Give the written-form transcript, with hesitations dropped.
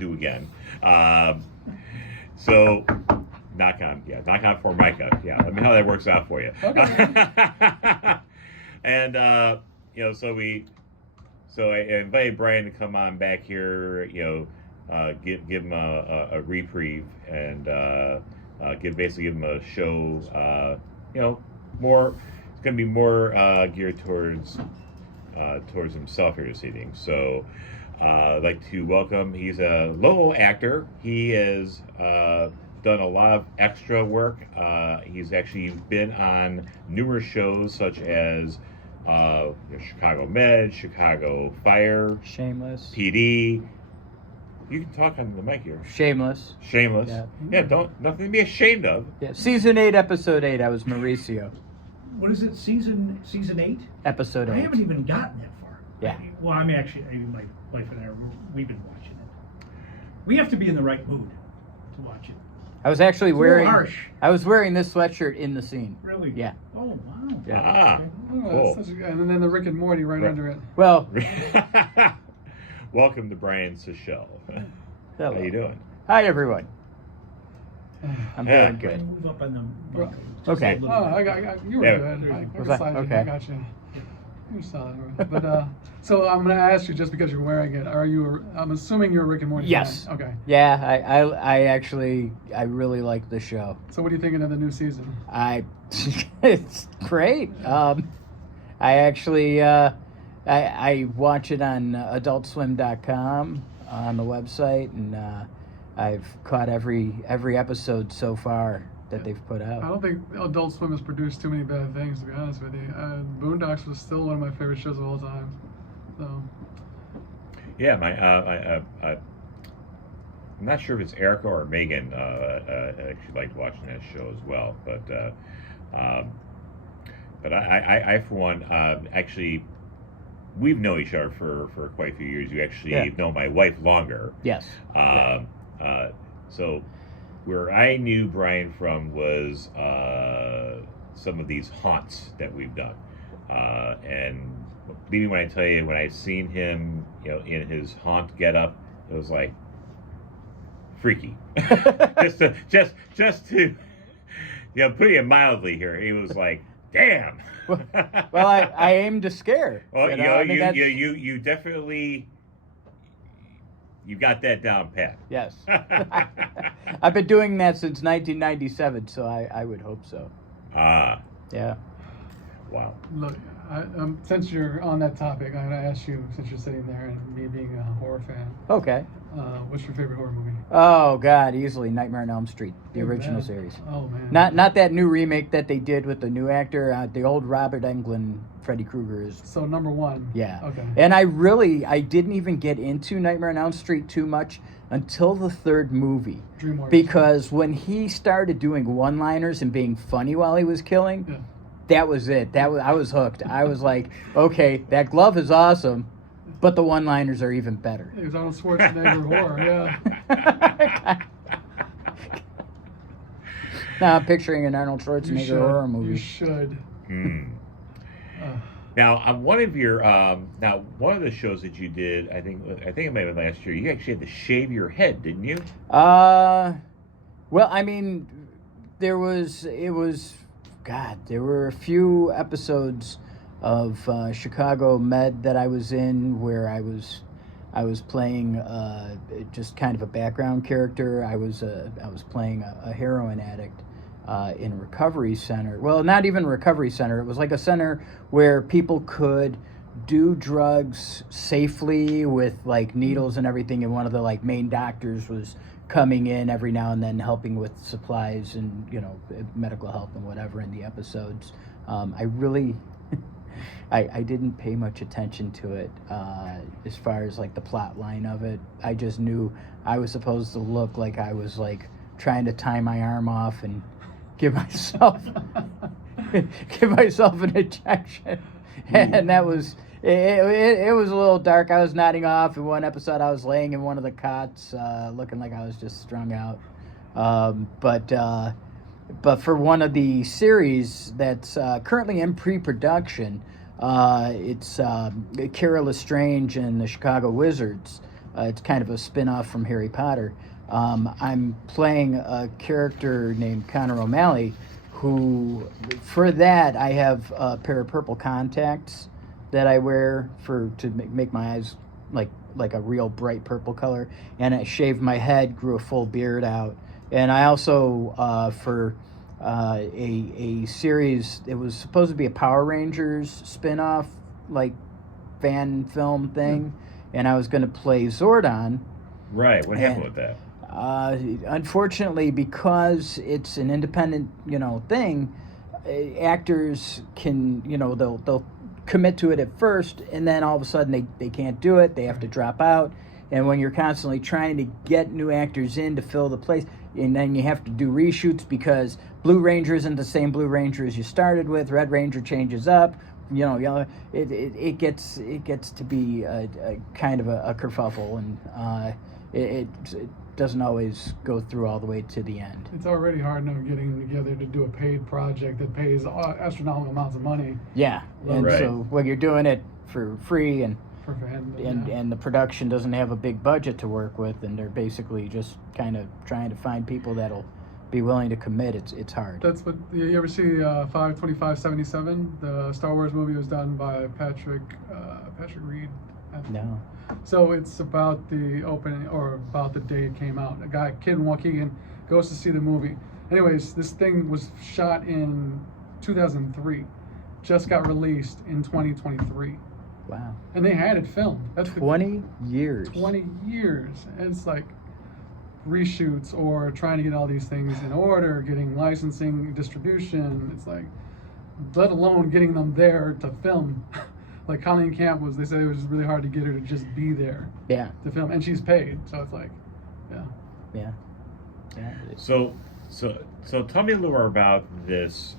do again. So knock on Formica. Yeah, let me know how that works out for you. Okay. And so I invited Brian to come on back here. Give him a reprieve and give him a show. More. It's going to be more geared towards himself here this evening. So I'd like to welcome. He's a local actor. He has done a lot of extra work. He's actually been on numerous shows such as Chicago Med, Chicago Fire, Shameless. PD. You can talk on the mic here. Shameless. Yeah. Nothing to be ashamed of. Yeah. Season 8, Episode 8. I was Mauricio. What is it? Season 8? Episode 8. I haven't even gotten that far. Yeah. Well, I mean, actually, my wife and I, we've been watching it. We have to be in the right mood to watch it. I was actually It's a little wearing. harsh. I was wearing this sweatshirt in the scene. Really? Yeah. Oh, wow. Yeah. Ah, Oh, cool. that's such a, and then the Rick and Morty right under it. Well, Welcome to Brian Seychelle. hello. How you doing? Hi everyone. I'm Yeah. doing good. Move up on the mic. Just Okay. a little Oh, bit. I got you were Yeah. good. I Was I? beside you. Okay. I got you. You're solid. But so I'm gonna ask you just because you're wearing it. I'm assuming you're a Rick and Morty Yes. fan. Okay. Yeah, I actually really like the show. So what are you thinking of the new season? It's great. I actually I watch it on AdultSwim.com on the website, and I've caught every episode so far that they've put I out. don't think Adult Swim has produced too many bad things, to be honest with you. Boondocks was still one of my favorite shows of all time. So Yeah, I'm not sure if it's Erica or Megan actually liked watching that show as well, but I for one actually we've known each other for quite a few years. You actually know my wife longer. Yes. So where I knew Brian from was some of these haunts that we've done, and believe me when I tell you, when I seen him, in his haunt getup, it was like freaky. just to put it mildly here, it was like, damn. Well, I aim to scare. Well, I mean, that's- you definitely. You got that down pat. Yes. I've been doing that since 1997, so I would hope so. Ah, Yeah. wow. look, since you're on that topic, I'm gonna ask you, since you're sitting there and me being a horror fan, Okay. what's your favorite horror movie? Oh God, easily Nightmare on Elm Street, the Oh, original man. series. Oh man. Not that new remake that they did with the new actor. The old Robert Englund, Freddy Krueger is. So number one. Yeah. Okay. And I didn't even get into Nightmare on Elm Street too much until the third movie. Dream Warriors. Because when he started doing one-liners and being funny while he was killing, Yeah. that was it. I was hooked. I was like, okay, that glove is awesome, but the one-liners are even better. It was Arnold Schwarzenegger horror. Yeah. Now I'm picturing an Arnold You Schwarzenegger should. horror movie. You should. Hmm. Uh, Now, on one of the shows that you did, I think it might have been last year. You actually had to shave your head, didn't you? Well, I mean, there were a few episodes of Chicago Med that I was in where I was playing just kind of a background character. I was playing a heroin addict in a recovery center. Well, not even a recovery center. It was like a center where people could do drugs safely with like needles and everything. And one of the like main doctors was coming in every now and then helping with supplies and medical help and whatever in the episodes. I really I didn't pay much attention to it as far as like the plot line of it. I just knew I was supposed to look like I was like trying to tie my arm off and give myself an injection, and that was it was a little dark. I was nodding off. In one episode, I was laying in one of the cots, looking like I was just strung out. But for one of the series that's currently in pre-production, it's Kara Lestrange and the Chicago Wizards. It's kind of a spin-off from Harry Potter. I'm playing a character named Connor O'Malley, who, for that, I have a pair of purple contacts that I wear to make my eyes like a real bright purple color, and I shaved my head, grew a full beard out, and I also for a series, it was supposed to be a Power Rangers spin-off, like fan film thing, and I was going to play Zordon. Right. What happened with that? Unfortunately, because it's an independent, thing, actors can, they'll commit to it at first, and then all of a sudden they can't do it. They have to drop out. And when you're constantly trying to get new actors in to fill the place, and then you have to do reshoots because Blue Ranger isn't the same Blue Ranger as you started with. Red Ranger changes up. It gets to be a kind of a kerfuffle, and it doesn't always go through all the way to the end. It's already hard enough getting together to do a paid project that pays astronomical amounts of money. Yeah, and Right. so when you're doing it for free and Yeah. and the production doesn't have a big budget to work with, and they're basically just kind of trying to find people that'll be willing to commit, it's hard. That's what you ever see 5/25/77? The Star Wars movie was done by Patrick Reed. I think. No. So it's about the opening, or about the day it came out. A guy, Kid Waukegan, goes to see the movie. Anyways, this thing was shot in 2003, just got released in 2023, Wow. and they had it filmed. That's 20 years. 20 years. And it's like reshoots or trying to get all these things in order, getting licensing, distribution. It's like, let alone getting them there to film. Like Colleen Camp they said it was really hard to get her to just be there Yeah. to film, and she's paid. So it's like, yeah. Yeah. Yeah. So tell me a little more about this